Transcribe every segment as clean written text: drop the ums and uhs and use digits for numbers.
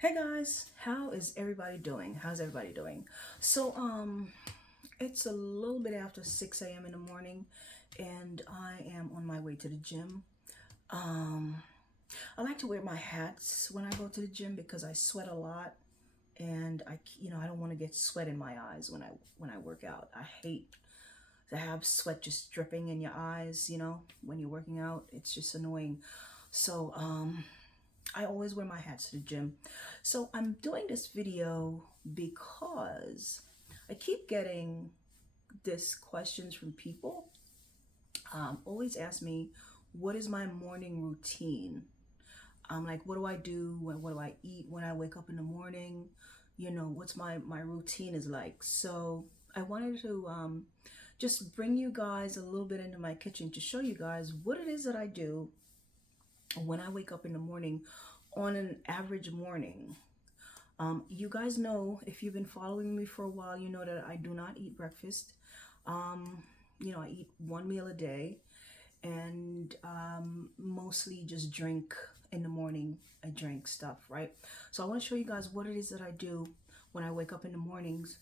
Hey guys, how is everybody doing? How's everybody doing? So, it's a little bit after 6 a.m. in the morning, and I am on my way to the gym. Um, I like to wear my hats when I go to the gym because I sweat a lot, and I don't want to get sweat in my eyes when I work out. I hate to have sweat just dripping in your eyes. When you're working out, it's just annoying. So, I always wear my hats to the gym. So I'm doing this video because I keep getting this questions from people. Always ask me, what is my morning routine? Like, what do I do? What do I eat when I wake up in the morning? What's my routine is like. So I wanted to just bring you guys a little bit into my kitchen to show you guys what it is that I do when I wake up in the morning on an average morning. You guys know, if you've been following me for a while, you know that I do not eat breakfast. Um, I eat one meal a day and mostly just drink in the morning. I drink stuff, right? So I want to show you guys what it is that I do when I wake up in the mornings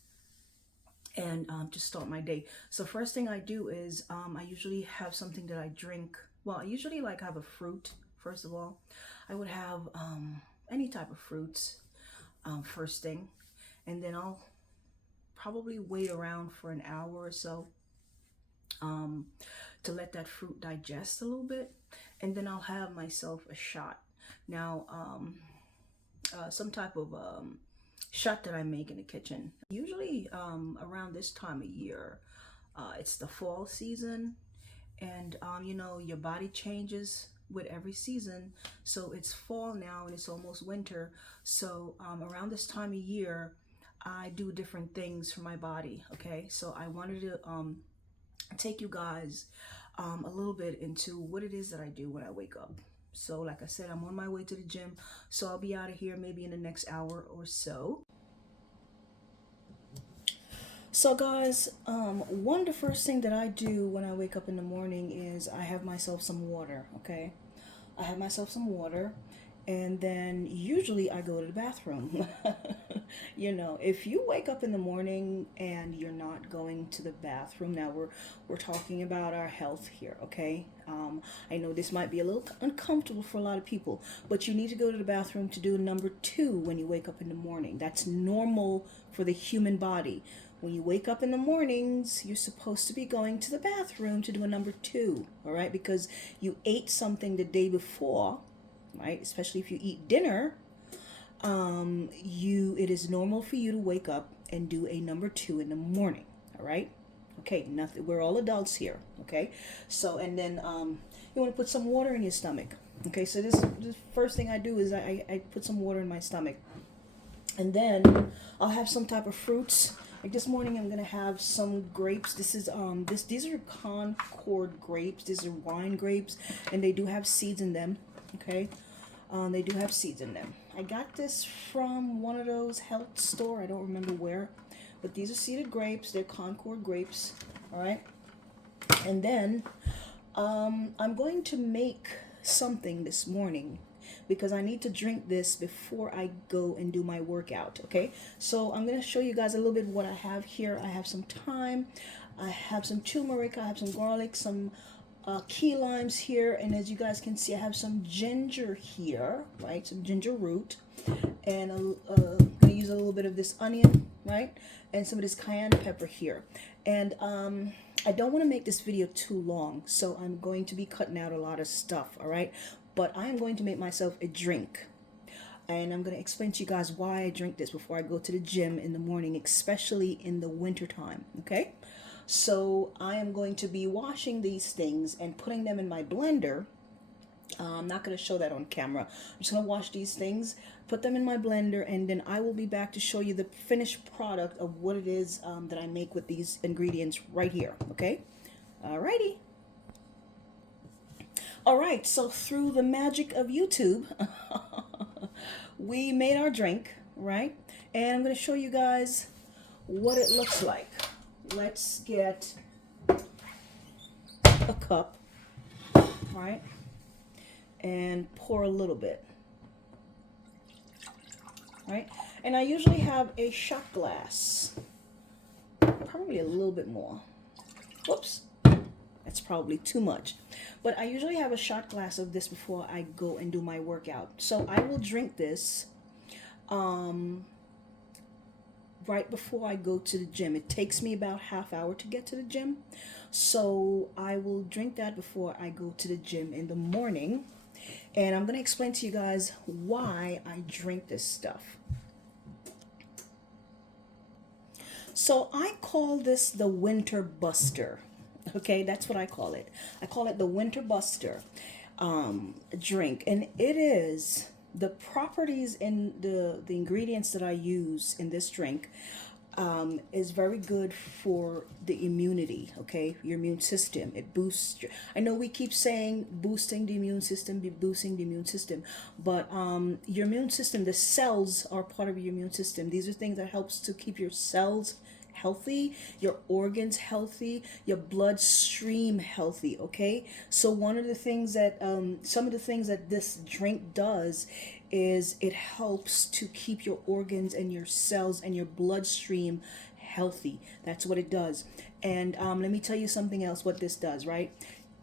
and just start my day. So first thing I do is I usually have something that I drink. Well, I usually like have a fruit. First of all, I would have any type of fruits first thing, and then I'll probably wait around for an hour or so um, to let that fruit digest a little bit, and then I'll have myself a shot. Now, some type of shot that I make in the kitchen. Usually around this time of year, it's the fall season, and your body changes with every season. So it's fall now and it's almost winter. So around this time of year, I do different things for my body. Okay, so I wanted to take you guys a little bit into what it is that I do when I wake up. So like I said, I'm on my way to the gym, so I'll be out of here maybe in the next hour or so. So guys, one of the first thing that I do when I wake up in the morning is I have myself some water. Okay, I have myself some water, and then usually I go to the bathroom. If you wake up in the morning and you're not going to the bathroom, now we're talking about our health here, okay? I know this might be a little uncomfortable for a lot of people, but you need to go to the bathroom to do number two when you wake up in the morning. That's normal for the human body. When you wake up in the mornings, you're supposed to be going to the bathroom to do a number two, all right? Because you ate something the day before, right? Especially if you eat dinner, it is normal for you to wake up and do a number two in the morning, all right? Okay, nothing. We're all adults here, okay? So, and then you want to put some water in your stomach, okay? So this first thing I do is I put some water in my stomach, and then I'll have some type of fruits. Like this morning, I'm gonna have some grapes. These are Concord grapes. These are wine grapes, and they do have seeds in them. Okay, they do have seeds in them. I got this from one of those health store. I don't remember where, but these are seeded grapes. They're Concord grapes. All right, and then I'm going to make something this morning because I need to drink this before I go and do my workout. Okay, so I'm going to show you guys a little bit what I have here. I have some thyme, I have some turmeric, I have some garlic, some key limes here, and as you guys can see, I have some ginger here, right? Some ginger root, and I'm going to use a little bit of this onion, right? And some of this cayenne pepper here. And I don't want to make this video too long, so I'm going to be cutting out a lot of stuff, all right? But I am going to make myself a drink. And I'm going to explain to you guys why I drink this before I go to the gym in the morning, especially in the winter time, okay? So I am going to be washing these things and putting them in my blender. I'm not going to show that on camera. I'm just going to wash these things, put them in my blender, and then I will be back to show you the finished product of what it is that I make with these ingredients right here, okay? Alrighty. Alright, so through the magic of YouTube, we made our drink, right? And I'm going to show you guys what it looks like. Let's get a cup, right? And pour a little bit. right? And I usually have a shot glass, probably a little bit more. Whoops, that's probably too much. But I usually have a shot glass of this before I go and do my workout. So I will drink this um, right before I go to the gym. It takes me about half hour to get to the gym. So I will drink that before I go to the gym in the morning. And I'm going to explain to you guys why I drink this stuff. So I call this the Winter Buster. Okay, that's what I call it. I call it the Winter Buster drink. And it is the properties in the ingredients that I use in this drink is very good for the immunity, okay? Your immune system. It boosts. I know we keep saying boosting the immune system, boosting the immune system, but your immune system, the cells are part of your immune system. These are things that helps to keep your cells healthy, your organs healthy, your bloodstream healthy, okay? So one of the things that some of the things that this drink does is it helps to keep your organs and your cells and your bloodstream healthy. That's what it does. And let me tell you something else what this does, right?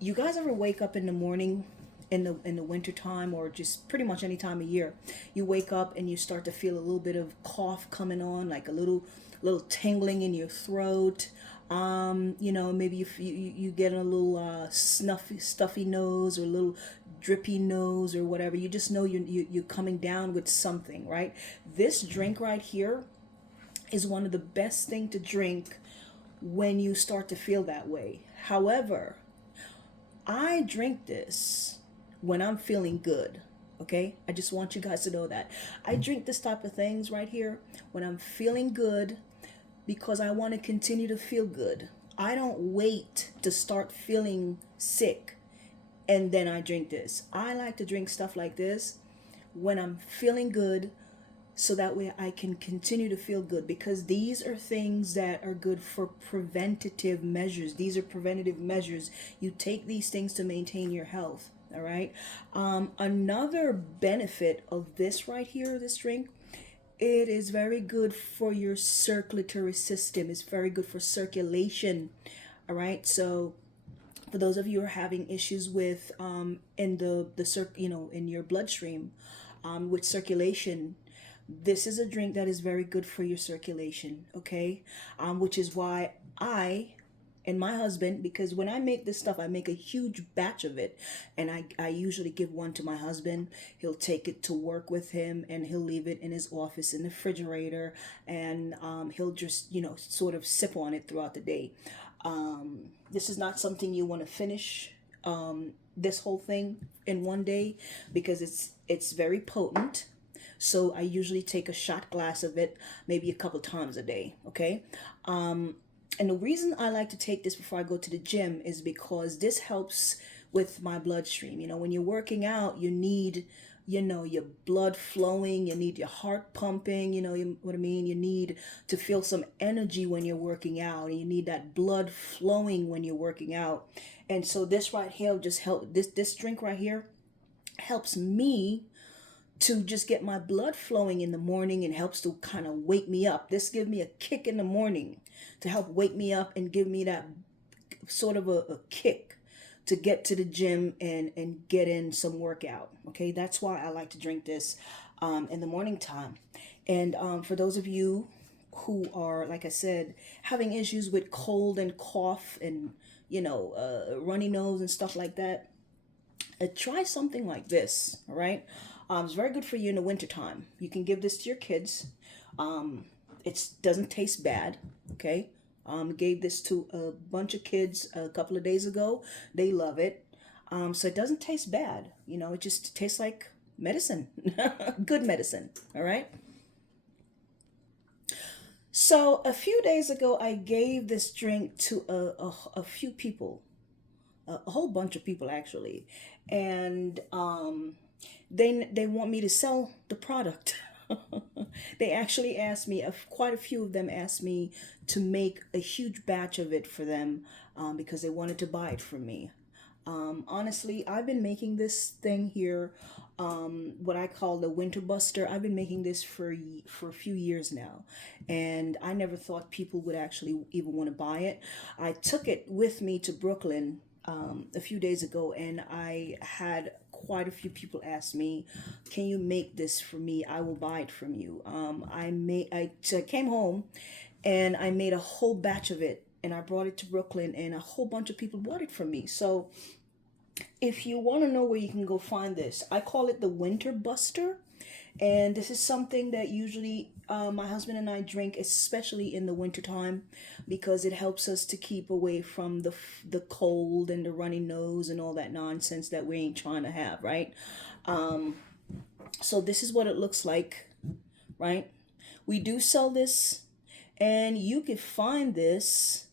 You guys ever wake up in the morning in the winter time, or just pretty much any time of year, you wake up and you start to feel a little bit of cough coming on, like a little tingling in your throat. Maybe you get a little stuffy nose, or a little drippy nose, or whatever. You just know you're coming down with something, right? This drink right here is one of the best thing to drink when you start to feel that way. However, I drink this when I'm feeling good. Okay, I just want you guys to know that I drink this type of things right here when I'm feeling good, because I want to continue to feel good. I don't wait to start feeling sick and then I drink this. I like to drink stuff like this when I'm feeling good, so that way I can continue to feel good, because these are things that are good for preventative measures. These are preventative measures. You take these things to maintain your health. All right. Another benefit of this right here, this drink, it is very good for your circulatory system. It's very good for circulation. All right. So for those of you who are having issues with in in your bloodstream, with circulation, this is a drink that is very good for your circulation. Okay, which is why I and my husband, because when I make this stuff, I make a huge batch of it, and I usually give one to my husband. He'll take it to work with him, and he'll leave it in his office in the refrigerator, and he'll just sort of sip on it throughout the day. This is not something you want to finish this whole thing in one day, because it's very potent. So I usually take a shot glass of it maybe a couple times a day. Okay. And the reason I like to take this before I go to the gym is because this helps with my bloodstream. When you're working out, you need, your blood flowing, you need your heart pumping, what I mean? You need to feel some energy when you're working out, and you need that blood flowing when you're working out. And so this right here just help, this drink right here helps me to just get my blood flowing in the morning, and helps to kind of wake me up. This gives me a kick in the morning to help wake me up and give me that sort of a kick to get to the gym and get in some workout. Okay, that's why I like to drink this in the morning time. And for those of you who are, like I said, having issues with cold and cough and runny nose and stuff like that, try something like this. All right. It's very good for you in the wintertime. You can give this to your kids. It doesn't taste bad. Okay. Gave this to a bunch of kids a couple of days ago. They love it. So it doesn't taste bad. It just tastes like medicine. Good medicine. All right. So a few days ago, I gave this drink to a few people, a whole bunch of people actually, and they want me to sell the product. They actually asked me, quite a few of them asked me to make a huge batch of it for them, because they wanted to buy it from me. Honestly, I've been making this thing here what I call the Winter Buster. I've been making this for a few years now, and I never thought people would actually even want to buy it. I took it with me to Brooklyn a few days ago, and I had quite a few people ask me, "Can you make this for me? I will buy it from you." So I came home, and I made a whole batch of it, and I brought it to Brooklyn, and a whole bunch of people bought it from me. So if you want to know where you can go find this, I call it the Winter Buster. And this is something that usually my husband and I drink, especially in the wintertime, because it helps us to keep away from the cold and the runny nose and all that nonsense that we ain't trying to have, right? So this is what it looks like, right? We do sell this, and you can find this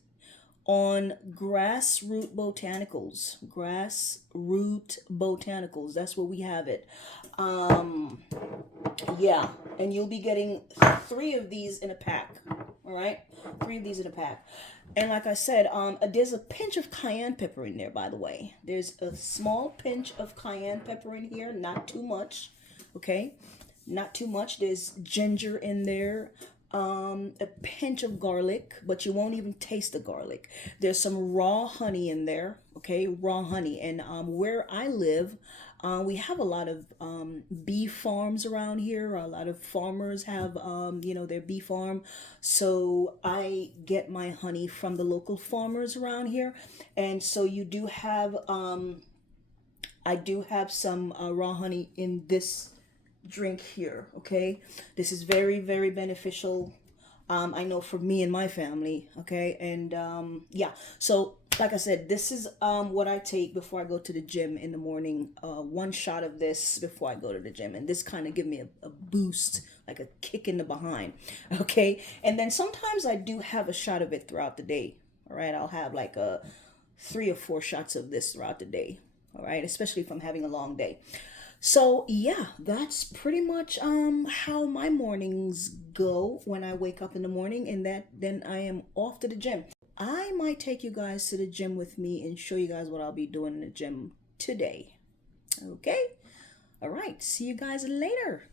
on Grassroot Botanicals. Grassroot Botanicals. That's where we have it. Um, yeah, and you'll be getting three of these in a pack. All right, three of these in a pack. And like I said, there's a pinch of cayenne pepper in there. By the way, there's a small pinch of cayenne pepper in here, not too much. Okay, not too much. There's ginger in there, a pinch of garlic, but you won't even taste the garlic. There's some raw honey in there, okay, raw honey. And where I live, we have a lot of bee farms around here. A lot of farmers have, their bee farm. So I get my honey from the local farmers around here. And so I do have some raw honey in this drink here. Okay, this is very, very beneficial. I know for me and my family. Okay, and yeah, so like I said, this is what I take before I go to the gym in the morning. One shot of this before I go to the gym, and this kind of give me a boost, like a kick in the behind. Okay, and then sometimes I do have a shot of it throughout the day. All right, I'll have like a 3 or 4 shots of this throughout the day. All right, especially if I'm having a long day. So yeah, that's pretty much how my mornings go when I wake up in the morning, and that then I am off to the gym. I might take you guys to the gym with me and show you guys what I'll be doing in the gym today. Okay? All right. See you guys later.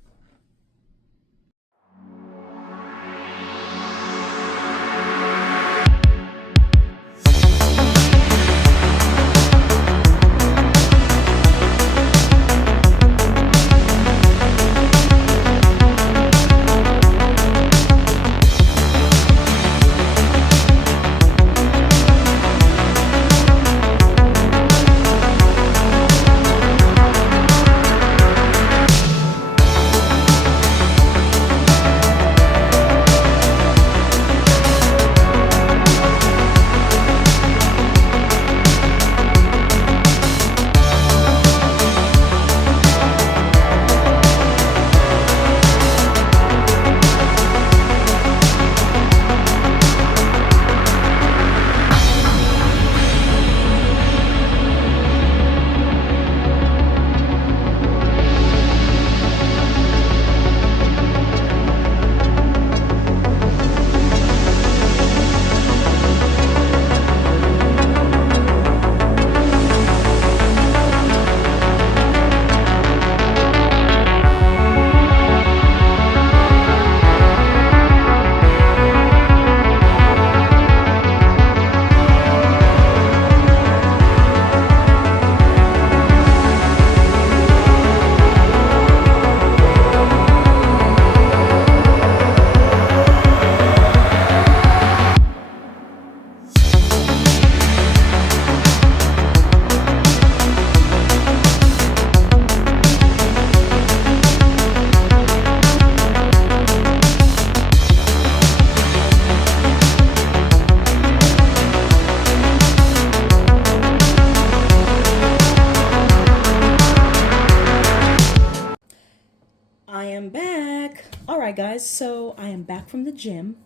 I am back. All right, guys. So I am back from the gym,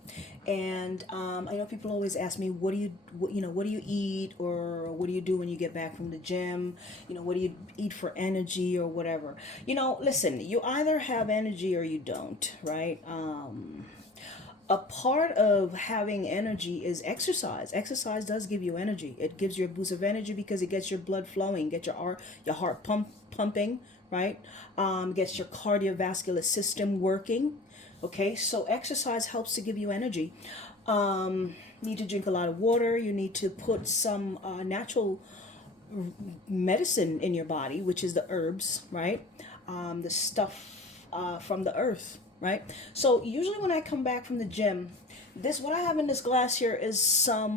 and I know people always ask me, what do you eat, or what do you do when you get back from the gym? What do you eat for energy or whatever? Listen, you either have energy or you don't, right? A part of having energy is exercise. Exercise does give you energy. It gives you a boost of energy because it gets your blood flowing, get your heart pumping, right? Gets your cardiovascular system working. Okay, so exercise helps to give you energy. Need to drink a lot of water. You need to put some natural medicine in your body, which is the herbs, right? The stuff from the earth, right? So usually when I come back from the gym, this what I have in this glass here is some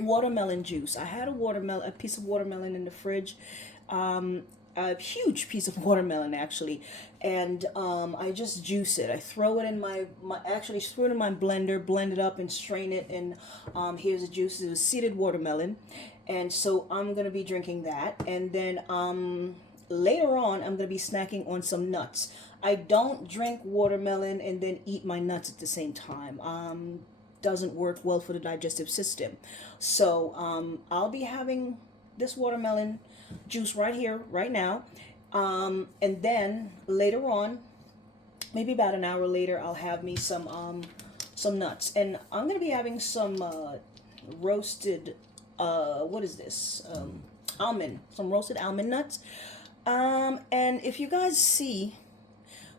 watermelon juice. I had a piece of watermelon in the fridge, a huge piece of watermelon actually, and I just juice it. I throw it in my actually threw it in my blender, blend it up, and strain it. And here's the juice. It was seeded watermelon, and so I'm gonna be drinking that. And then later on, I'm gonna be snacking on some nuts. I don't drink watermelon and then eat my nuts at the same time. Doesn't work well for the digestive system. So I'll be having this watermelon juice right here, right now. And then later on, maybe about an hour later, I'll have me some nuts. And I'm gonna be having some roasted what is this? Some roasted almond nuts. And if you guys see,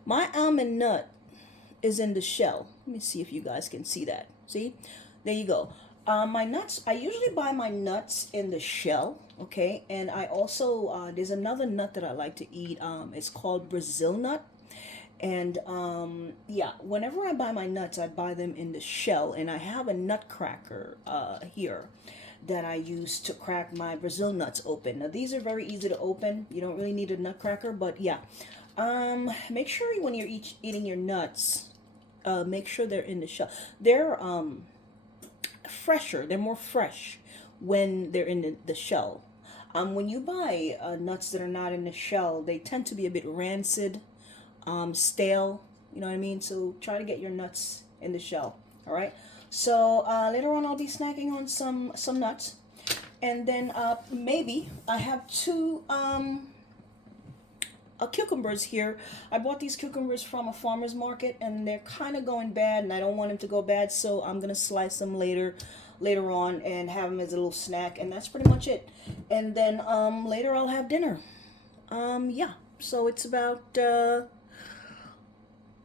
my almond nut is in the shell. Let me see if you guys can see that. See? There you go. My nuts, I usually buy my nuts in the shell, okay? And I also, there's another nut that I like to eat. It's called Brazil nut. And yeah, whenever I buy my nuts, I buy them in the shell. And I have a nutcracker here that I use to crack my Brazil nuts open. Now, these are very easy to open. You don't really need a nutcracker, but yeah. Make sure when you're eating your nuts, make sure they're in the shell. They're fresher. They're more fresh when they're in the shell. When you buy nuts that are not in the shell, they tend to be a bit rancid, stale. You know what I mean? So try to get your nuts in the shell. All right. So later on, I'll be snacking on some nuts, and then maybe I have two cucumbers here. I bought these cucumbers from a farmer's market, and they're kind of going bad, and I don't want them to go bad, so I'm gonna slice them later on and have them as a little snack, and that's pretty much it. And then later I'll have dinner. Yeah, so it's about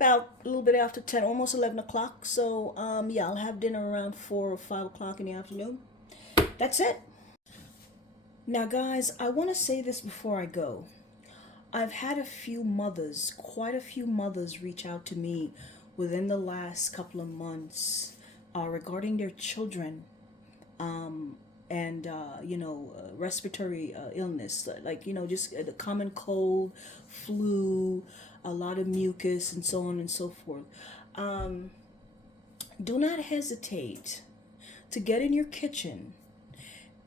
a little bit after 10, almost 11 o'clock. So yeah, I'll have dinner around 4 or 5 o'clock in the afternoon. That's it. Now guys, I want to say this before I go. I've had quite a few mothers reach out to me within the last couple of months regarding their children and respiratory illness, like just the common cold, flu, a lot of mucus, and so on and so forth. Do not hesitate to get in your kitchen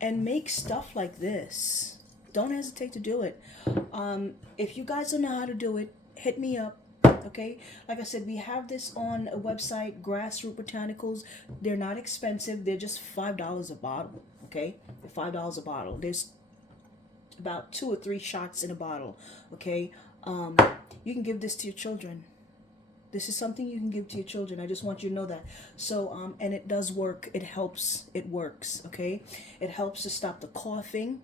and make stuff like this. Don't hesitate to do it. If you guys don't know how to do it, hit me up. Okay, like I said, we have this on a website, Grassroot Botanicals. They're not expensive. They're just $5 a bottle. Okay, they're $5 a bottle. There's about 2 or 3 shots in a bottle. Okay, you can give this to your children. This is something you can give to your children. I just want you to know that. So, and it does work. It helps. It works. Okay, it helps to stop the coughing.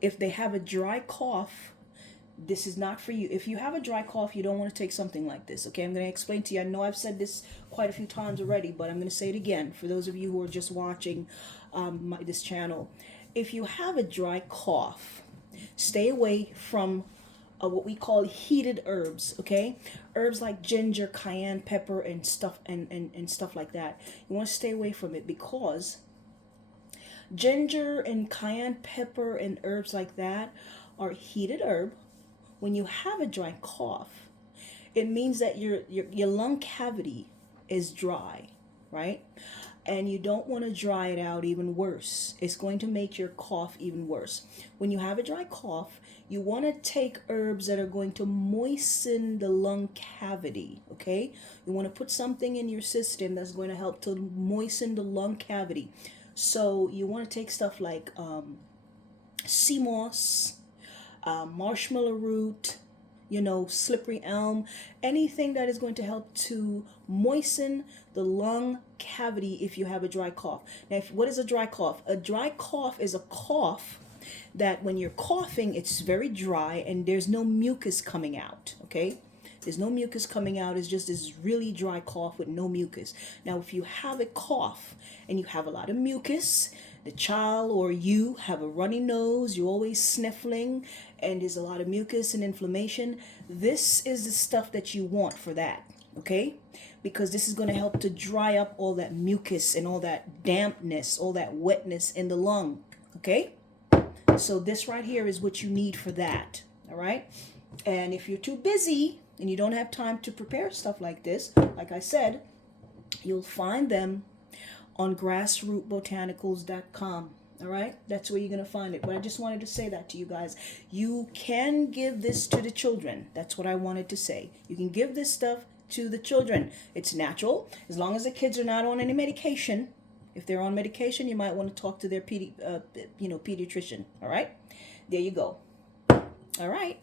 If they have a dry cough, this is not for you. If you have a dry cough, you don't want to take something like this. Okay, I'm going to explain to you. I know I've said this quite a few times already, but I'm going to say it again for those of you who are just watching this channel. If you have a dry cough, stay away from what we call heated herbs. Okay, herbs like ginger, cayenne pepper, and stuff and stuff like that. You want to stay away from it because ginger and cayenne pepper and herbs like that are heated herb. When you have a dry cough, it means that your lung cavity is dry, right? And you don't want to dry it out even worse. It's going to make your cough even worse. When you have a dry cough, you want to take herbs that are going to moisten the lung cavity, okay? You want to put something in your system that's going to help to moisten the lung cavity. So you want to take stuff like sea moss, marshmallow root, slippery elm, anything that is going to help to moisten the lung cavity if you have a dry cough. Now, what is a dry cough? A dry cough is a cough that when you're coughing, it's very dry and there's no mucus coming out, okay? There's no mucus coming out. It's just this really dry cough with no mucus. Now, if you have a cough and you have a lot of mucus, the child or you have a runny nose, you're always sniffling, and there's a lot of mucus and inflammation, this is the stuff that you want for that, okay? Because this is going to help to dry up all that mucus and all that dampness, all that wetness in the lung, okay? So this right here is what you need for that, all right? And if you're too busy and you don't have time to prepare stuff like this, like I said, you'll find them on grassrootbotanicals.com. All right, that's where you're going to find it. But I just wanted to say that to you guys. You can give this to the children. That's what I wanted to say. You can give this stuff to the children. It's natural. As long as the kids are not on any medication. If they're on medication, you might want to talk to their pediatrician. All right, there you go. All right.